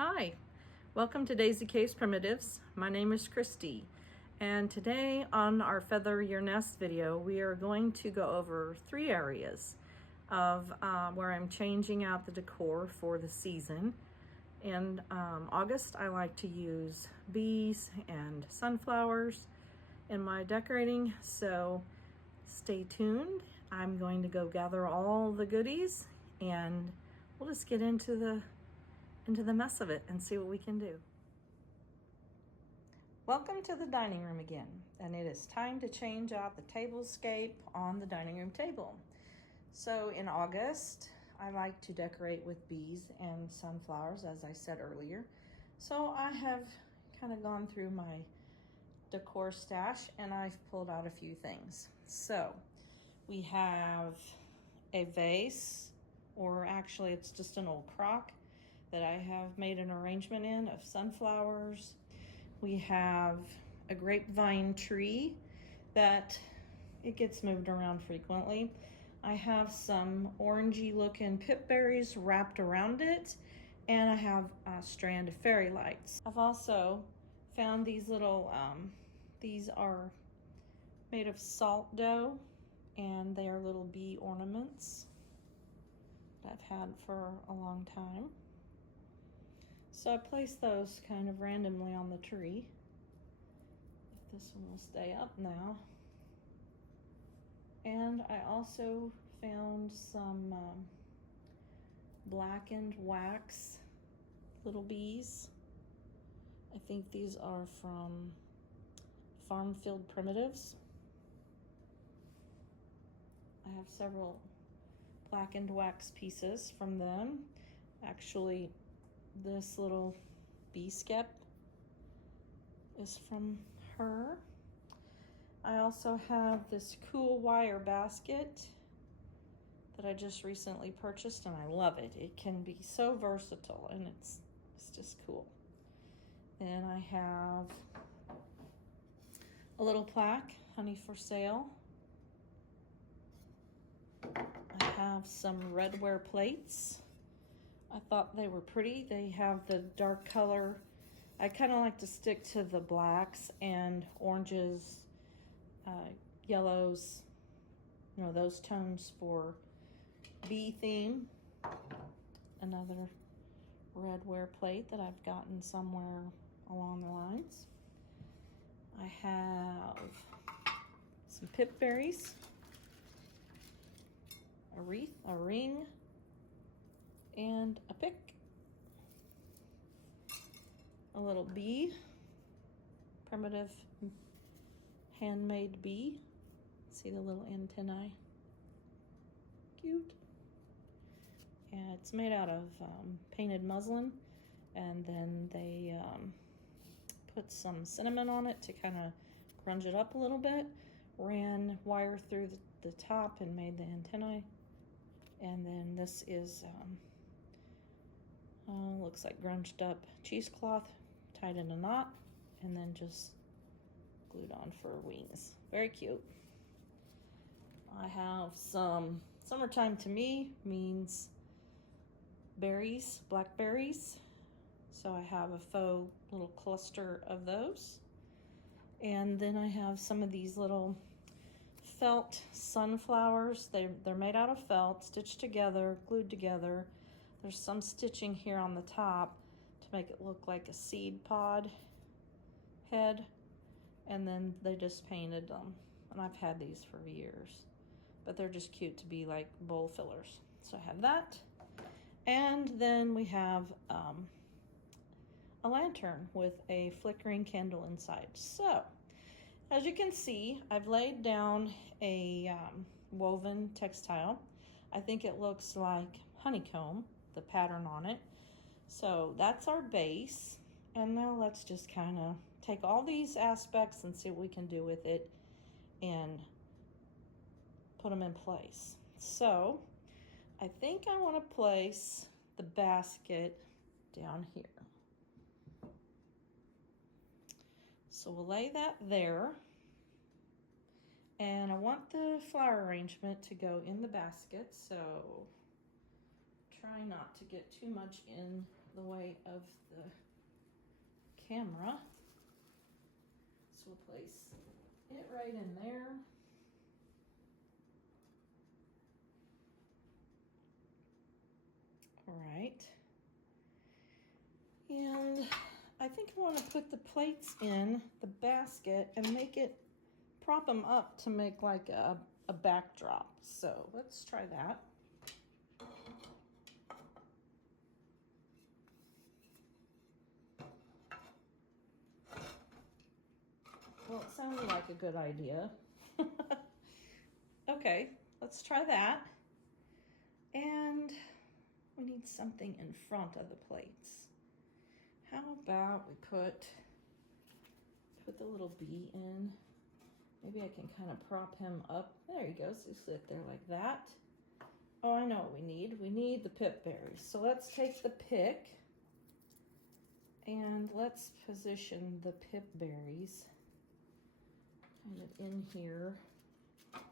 Hi, welcome to Daisy Caves Primitives. My name is Christy, and today on our Feather Your Nest video, we are going to go over 3 areas of where I'm changing out the decor for the season. In August, I like to use bees and sunflowers in my decorating, so stay tuned. I'm going to go gather all the goodies and we'll just get into the mess of it and see what we can do. Welcome to the dining room again, and it is time to change out the tablescape on the dining room table. So in August, I like to decorate with bees and sunflowers, as I said earlier. So I have kind of gone through my decor stash and I've pulled out a few things. So we have a vase, or actually it's just an old crock that I have made an arrangement in of sunflowers. We have a grapevine tree that it gets moved around frequently. I have some orangey looking pip berries wrapped around it, and I have a strand of fairy lights. I've also found these little, these are made of salt dough, and they are little bee ornaments that I've had for a long time. So I placed those kind of randomly on the tree. If this one will stay up now. And I also found some blackened wax little bees. I think these are from Farm Field Primitives. I have several blackened wax pieces from them. Actually, this little bee skep is from her. I also have this cool wire basket that I just recently purchased, and I love it. It can be so versatile, and it's just cool. And I have a little plaque, honey for sale. I have some redware plates. I thought they were pretty. They have the dark color. I kind of like to stick to the blacks and oranges, yellows, you know, those tones for bee theme. Another redware plate that I've gotten somewhere along the lines. I have some pip berries, a wreath, a ring, and a pick, a little bee, primitive handmade bee. See the little antennae? Cute. And it's made out of painted muslin, and then they put some cinnamon on it to kind of grunge it up a little bit, ran wire through the top and made the antennae. And then this is looks like grunged up cheesecloth tied in a knot and then just glued on for wings. Very cute. I have some, summertime to me means berries, blackberries. So I have a faux little cluster of those. And then I have some of these little felt sunflowers. They're made out of felt, stitched together, glued together. There's some stitching here on the top to make it look like a seed pod head, and then they just painted them. And I've had these for years, but they're just cute to be like bowl fillers. So I have that. And then we have a lantern with a flickering candle inside. So as you can see, I've laid down a woven textile. I think it looks like honeycomb, the pattern on it. So that's our base. And now let's just kind of take all these aspects and see what we can do with it and put them in place. So I think I want to place the basket down here. So we'll lay that there. And I want the flower arrangement to go in the basket, so try not to get too much in the way of the camera. So we'll place it right in there. All right. And I think I want to put the plates in the basket and make it, prop them up to make like a backdrop. So let's try that. Well, it sounded like a good idea. Okay, let's try that. And we need something in front of the plates. How about we put the little bee in? Maybe I can kind of prop him up. There he goes. He'll sit there like that. Oh, I know what we need. We need the pip berries. So let's take the pick and let's position the pip berries kind of in here. Like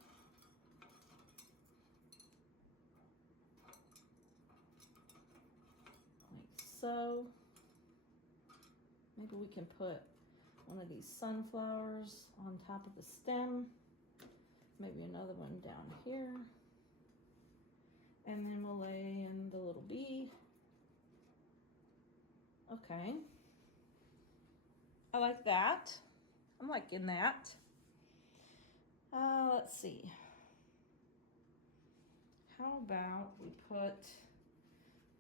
so. Maybe we can put one of these sunflowers on top of the stem. Maybe another one down here. And then we'll lay in the little bee. Okay. I like that. I'm liking that. Let's see. How about we put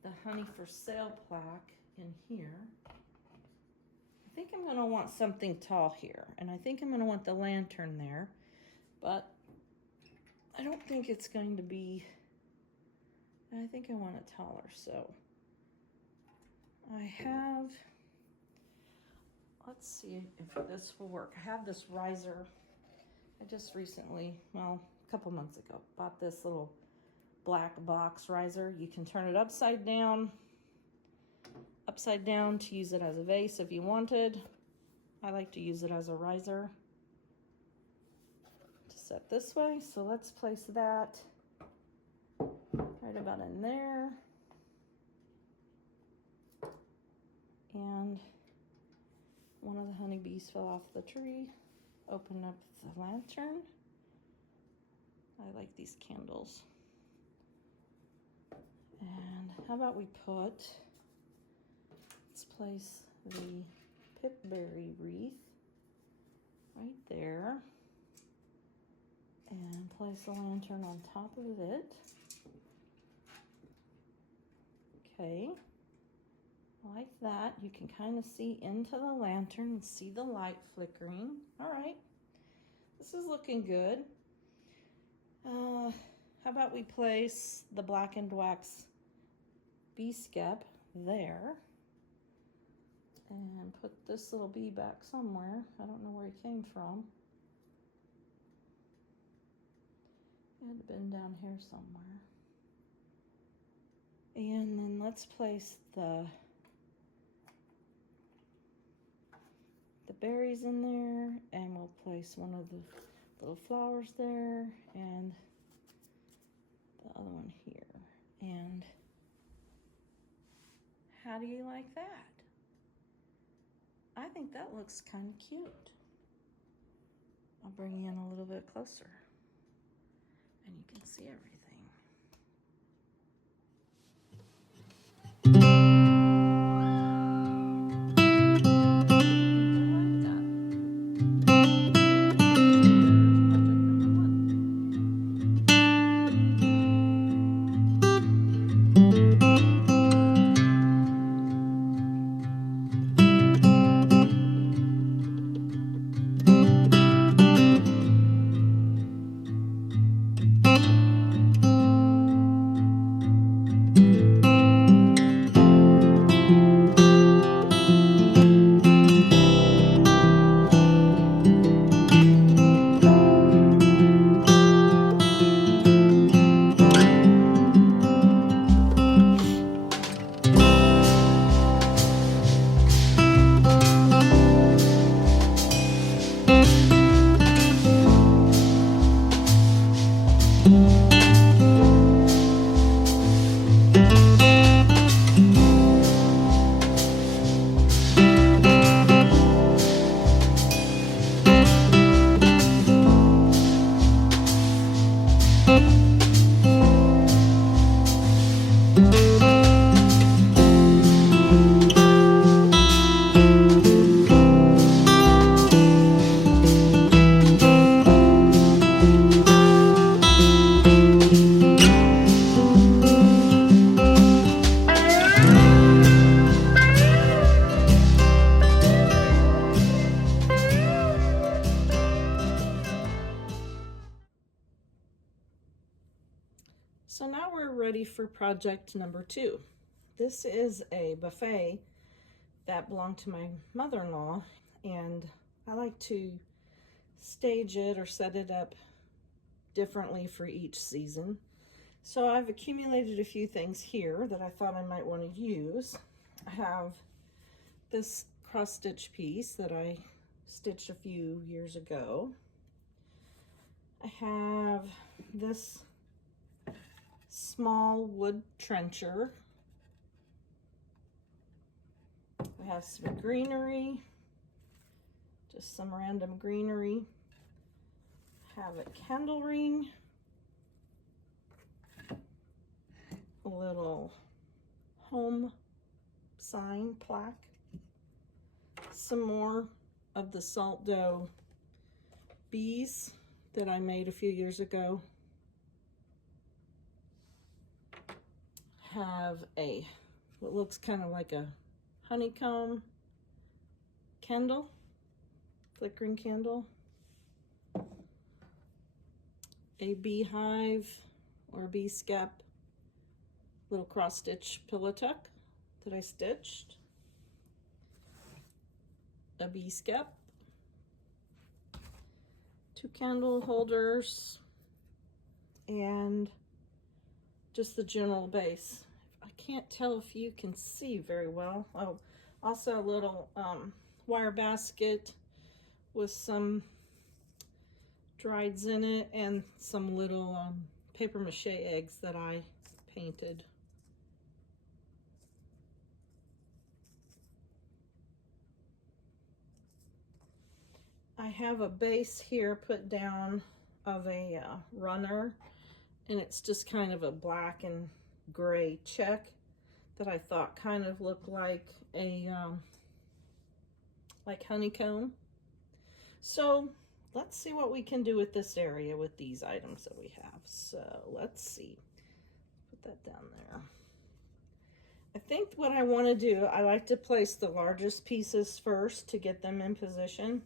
the honey for sale plaque in here? I think I'm going to want something tall here, and I think I'm going to want the lantern there, but I don't think it's going to be, I think I want it taller, so I have, let's see if this will work. I have this riser. I just recently, well, a couple months ago, bought this little black box riser. You can turn it upside down to use it as a vase if you wanted. I like to use it as a riser to set this way. So let's place that right about in there. And one of the honeybees fell off the tree. Open up the lantern. I like these candles. And how about we put, let's place the pipberry wreath right there. And place the lantern on top of it. Okay. Like that. You can kind of see into the lantern and see the light flickering. All right. This is looking good. How about we place the blackened wax bee skep there and put this little bee back somewhere. I don't know where he came from. It had been down here somewhere. And then let's place the berries in there, and we'll place one of the little flowers there and the other one here. And how do you like that? I think that looks kind of cute. I'll bring you in a little bit closer and you can see everything. now we're ready for project number 2. This is a buffet that belonged to my mother-in-law, and I like to stage it or set it up differently for each season. So I've accumulated a few things here that I thought I might want to use. I have this cross-stitch piece that I stitched a few years ago. I have this small wood trencher. I have some greenery, just some random greenery. I have a candle ring, a little home sign plaque, some more of the salt dough bees that I made a few years ago. Have what looks kind of like a honeycomb candle, flickering candle, a beehive or a bee scap little cross stitch pillow tuck that I stitched, a bee scap, 2 candle holders, and just the general base. I can't tell if you can see very well. Oh, also a little wire basket with some drieds in it and some little paper mache eggs that I painted. I have a base here put down of a runner, and it's just kind of a black and gray check that I thought kind of looked like a like honeycomb. So let's see what we can do with this area with these items that we have. So let's see, put that down there. I think what I want to do, I like to place the largest pieces first to get them in position.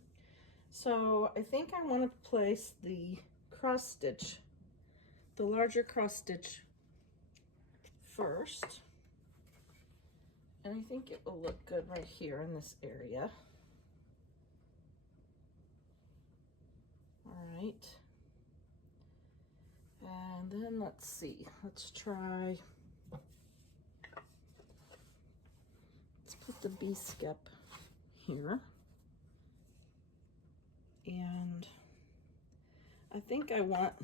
So I think I want to place the cross stitch, the larger cross stitch first. And I think it will look good right here in this area. All right. And then let's see, let's try, let's put the bee scap here. And I think I want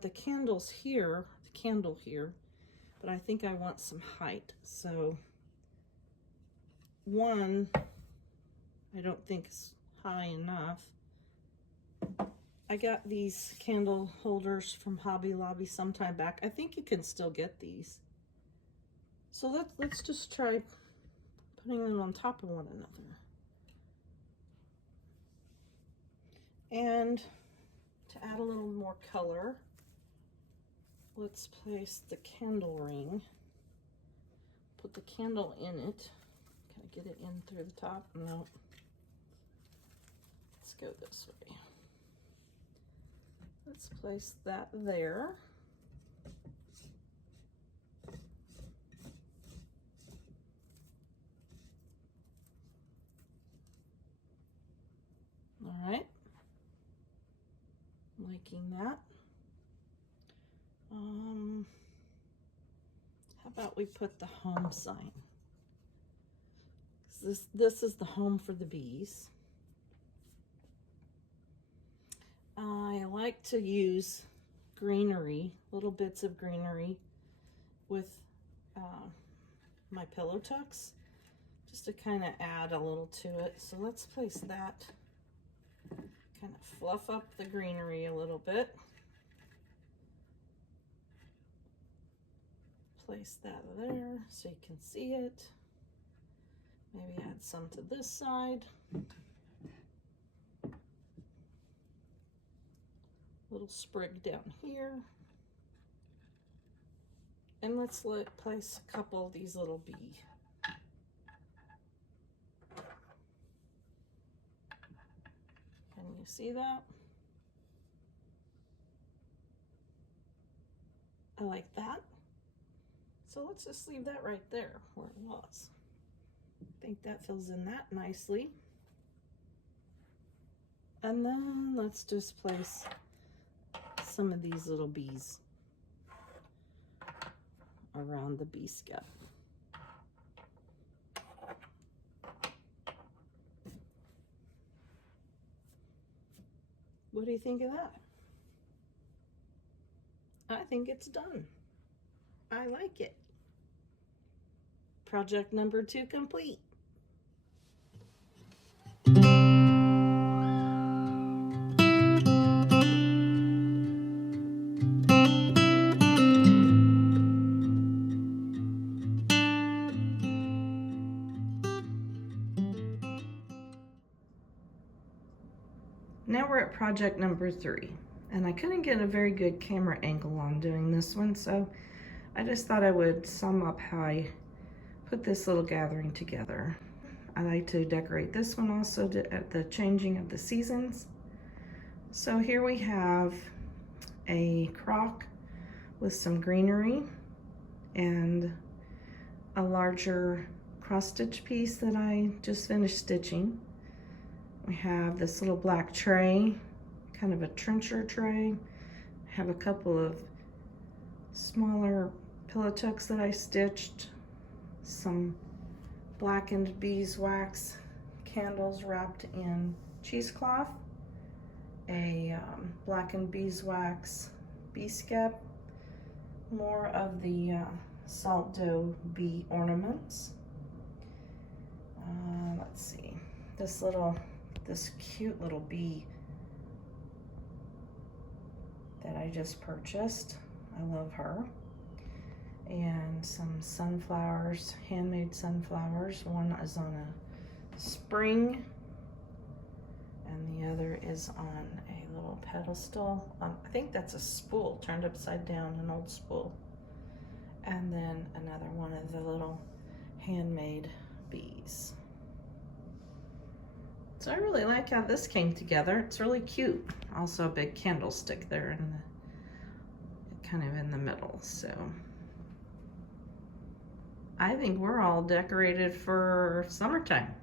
the candles here, the candle here, but I think I want some height. So one, I don't think is high enough. I got these candle holders from Hobby Lobby some time back. I think you can still get these. So let's just try putting them on top of one another. And to add a little more color, let's place the candle ring. Put the candle in it. Can I get it in through the top? No. Let's go this way. Let's place that there. All right. Liking that. How about we put the home sign? This is the home for the bees. I like to use greenery, little bits of greenery with my pillow tucks, just to kind of add a little to it. So let's place that, kind of fluff up the greenery a little bit. Place that there so you can see it. Maybe add some to this side. Little sprig down here. And let's place a couple of these little bee. Can you see that? I like that. So let's just leave that right there where it was. I think that fills in that nicely. And then let's just place some of these little bees around the bee skep. What do you think of that? I think it's done. I like it. Project number 2 complete. Now we're at project number 3, and I couldn't get a very good camera angle on doing this one, so I just thought I would sum up how I put this little gathering together. I like to decorate this one also at the changing of the seasons. So here we have a crock with some greenery and a larger cross stitch piece that I just finished stitching. We have this little black tray, kind of a trencher tray. I have a couple of smaller pillow tucks that I stitched, some blackened beeswax candles wrapped in cheesecloth, a blackened beeswax bee skep, more of the salt dough bee ornaments. Let's see, this cute little bee that I just purchased. I love her. And some sunflowers, handmade sunflowers. One is on a spring and the other is on a little pedestal. I think that's a spool turned upside down, an old spool. And then another one of the little handmade bees. So I really like how this came together. It's really cute. Also a big candlestick there in the, kind of in the middle. So I think we're all decorated for summertime.